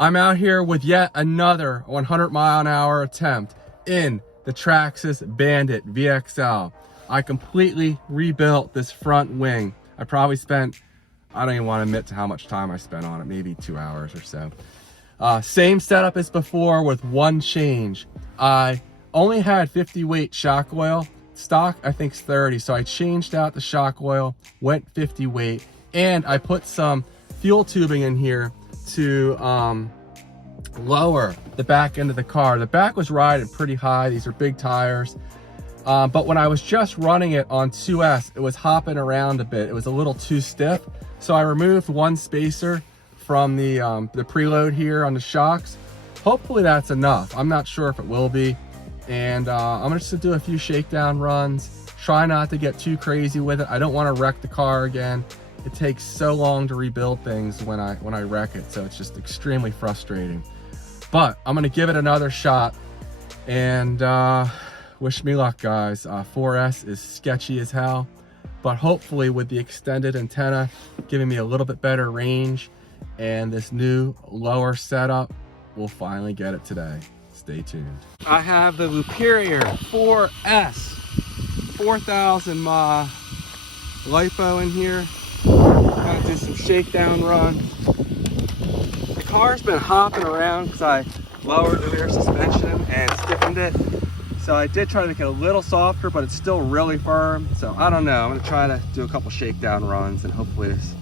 I'm out here with yet another 100-mile-an-hour attempt in the Traxxas Bandit VXL. I completely rebuilt this front wing. I probably spent, I don't even want to admit to how much time I spent on it, maybe 2 hours or so. Same setup as before with one change. I only had 50 weight shock oil. Stock, I think, is 30, so I changed out the shock oil, went 50 weight, and I put some fuel tubing in here to lower the back end of the car. The back was riding pretty high. These are big tires. But when I was just running it on 2S, it was hopping around a bit. It was a little too stiff. So I removed one spacer from the preload here on the shocks. Hopefully that's enough. I'm not sure if it will be. And I'm just gonna do a few shakedown runs. Try not to get too crazy with it. I don't want to wreck the car again. It takes so long to rebuild things when I wreck it, so it's just extremely frustrating. But I'm gonna give it another shot, and wish me luck, guys. 4S is sketchy as hell, but hopefully with the extended antenna giving me a little bit better range and this new lower setup, we'll finally get it today. Stay tuned. I have the Liperior 4S 4,000 mAh LiPo in here. Gonna do some shakedown runs. The car's been hopping around because I lowered the rear suspension and stiffened it. So I did try to make it a little softer, but it's still really firm. So I don't know, I'm gonna try to do a couple shakedown runs and hopefully this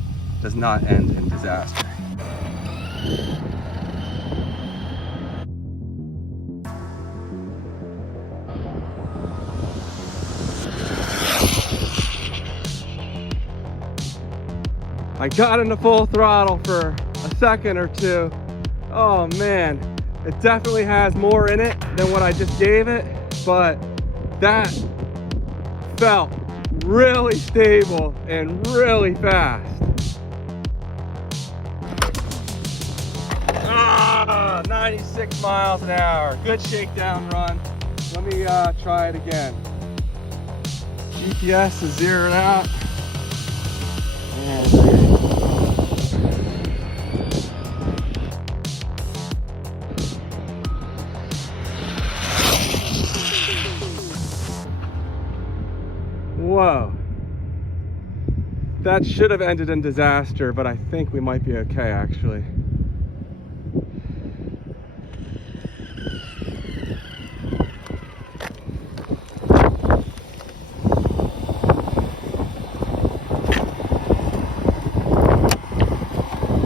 does not end in disaster. I got into full throttle for a second or two. Oh man, it definitely has more in it than what I just gave it, but that felt really stable and really fast. 96 miles an hour. Good shakedown run. Let me try it again. GPS is zeroed out. Whoa. That should have ended in disaster, but I think we might be okay actually.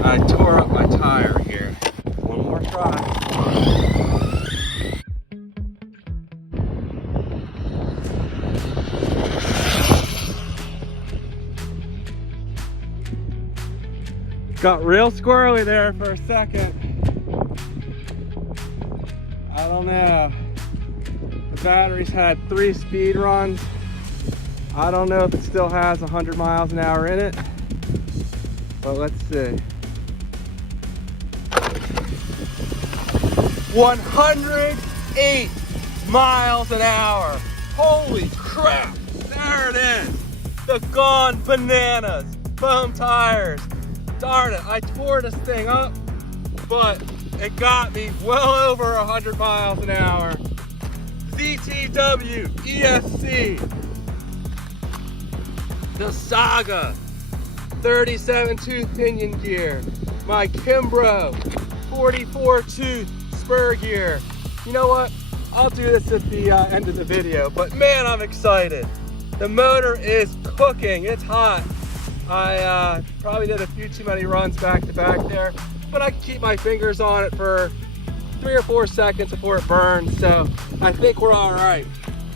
I tore up my tire here. One more try. Got real squirrely there for a second. I don't know. The battery's had 3 speed runs. I don't know if it still has 100 miles an hour in it, but let's see. 108 miles an hour. Holy crap. There it is. The gone bananas. Foam tires. Darn it, I tore this thing up, but it got me well over 100 miles an hour. ZTW ESC. The Saga 37 tooth pinion gear. My Kimbrough 44 tooth spur gear. You know what? I'll do this at the end of the video, but man, I'm excited. The motor is cooking, it's hot. I probably did a few too many runs back to back there, but I can keep my fingers on it for 3 or 4 seconds before it burns, so I think we're all right.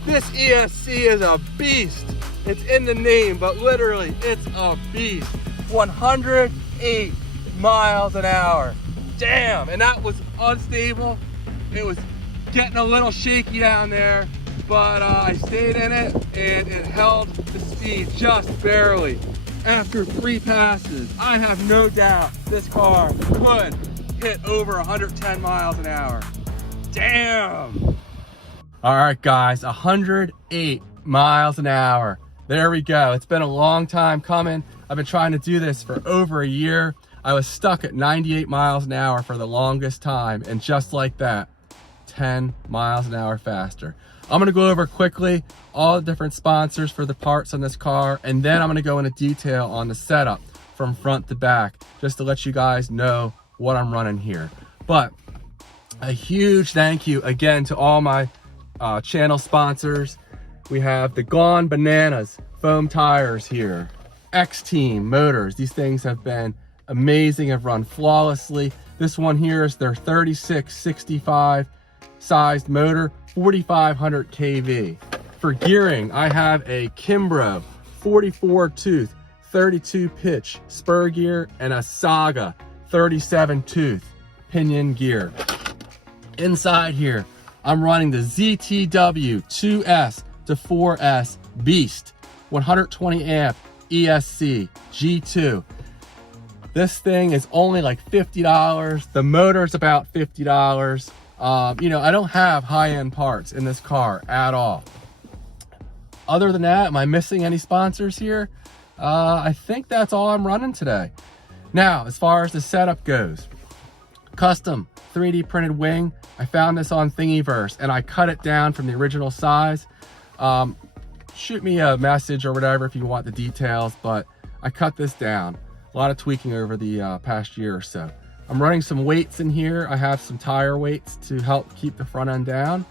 This ESC is a beast. It's in the name, but literally it's a beast. 108 miles an hour. Damn, and that was unstable. It was getting a little shaky down there, but I stayed in it and it held the speed just barely. After 3 passes, I have no doubt this car could hit over 110 miles an hour. Damn. All right, guys, 108 miles an hour. There we go. It's been a long time coming. I've been trying to do this for over a year. I was stuck at 98 miles an hour for the longest time, and just like that, 10 miles an hour faster. I'm gonna go over quickly all the different sponsors for the parts on this car, and then I'm gonna go into detail on the setup from front to back, just to let you guys know what I'm running here. But a huge thank you again to all my channel sponsors. We have the Gone Bananas foam tires here, XTeam motors. These things have been amazing, have run flawlessly. This one here is their 3665 sized motor, 4500 kV. For gearing, I have a Kimbrough 44 tooth, 32 pitch spur gear and a Saga 37 tooth pinion gear. Inside here, I'm running the ZTW 2S to 4S Beast 120 amp ESC G2. This thing is only like $50. The motor's about $50. You know, I don't have high-end parts in this car at all. Other than that, am I missing any sponsors here? I think that's all I'm running today. Now, as far as the setup goes, custom 3D printed wing. I found this on Thingiverse and I cut it down from the original size. Shoot me a message or whatever if you want the details, but I cut this down. A lot of tweaking over the past year or so. I'm running some weights in here. I have some tire weights to help keep the front end down.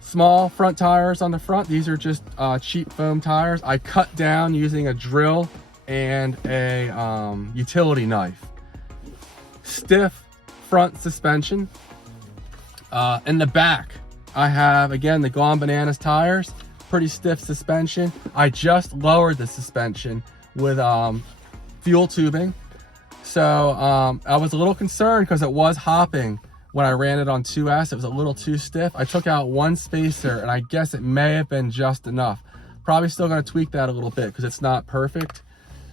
Small front tires on the front. These are just cheap foam tires. I cut down using a drill and a utility knife. Stiff front suspension. In the back, I have, again, the Gone Bananas tires. Pretty stiff suspension. I just lowered the suspension with fuel tubing. So I was a little concerned because it was hopping when I ran it on 2S. It was a little too stiff. I took out one spacer and I guess it may have been just enough. Probably still gonna tweak that a little bit because it's not perfect.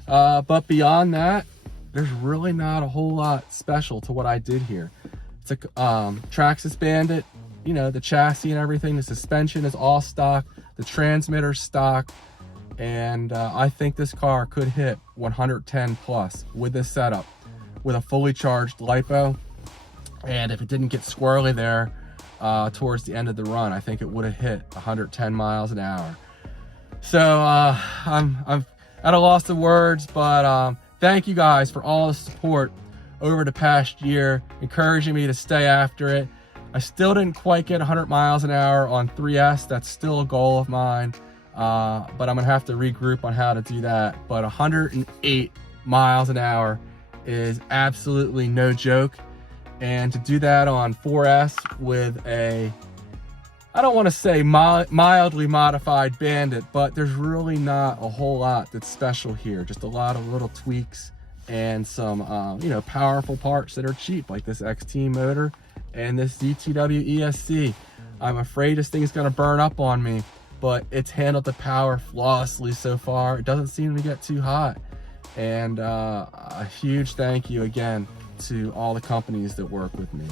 But beyond that, there's really not a whole lot special to what I did here. It's a Traxxas Bandit, you know, the chassis and everything. The suspension is all stock, the transmitter's stock, and I think this car could hit 110 plus with this setup, with a fully charged lipo. And if it didn't get squirrely there towards the end of the run, I think it would have hit 110 miles an hour. So I'm at a loss of words, but thank you guys for all the support over the past year, encouraging me to stay after it. I still didn't quite get 100 miles an hour on 3S. That's still a goal of mine, but I'm gonna have to regroup on how to do that. But 108 miles an hour is absolutely no joke. And to do that on 4S with a, I don't want to say mildly modified Bandit, but there's really not a whole lot that's special here. Just a lot of little tweaks and some, you know, powerful parts that are cheap, like this XTeam motor and this ZTW ESC. I'm afraid this thing's going to burn up on me, but it's handled the power flawlessly so far. It doesn't seem to get too hot. And a huge thank you again to all the companies that work with me.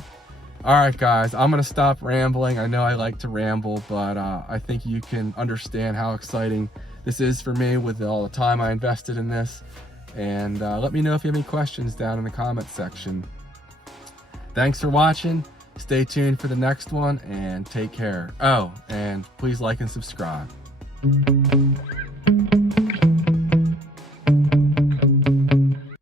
All right, guys, I'm gonna stop rambling. I know I like to ramble, but I think you can understand how exciting this is for me with all the time I invested in this. And let me know if you have any questions down in the comment section. Thanks for watching. Stay tuned for the next one and take care. Oh, and please like and subscribe.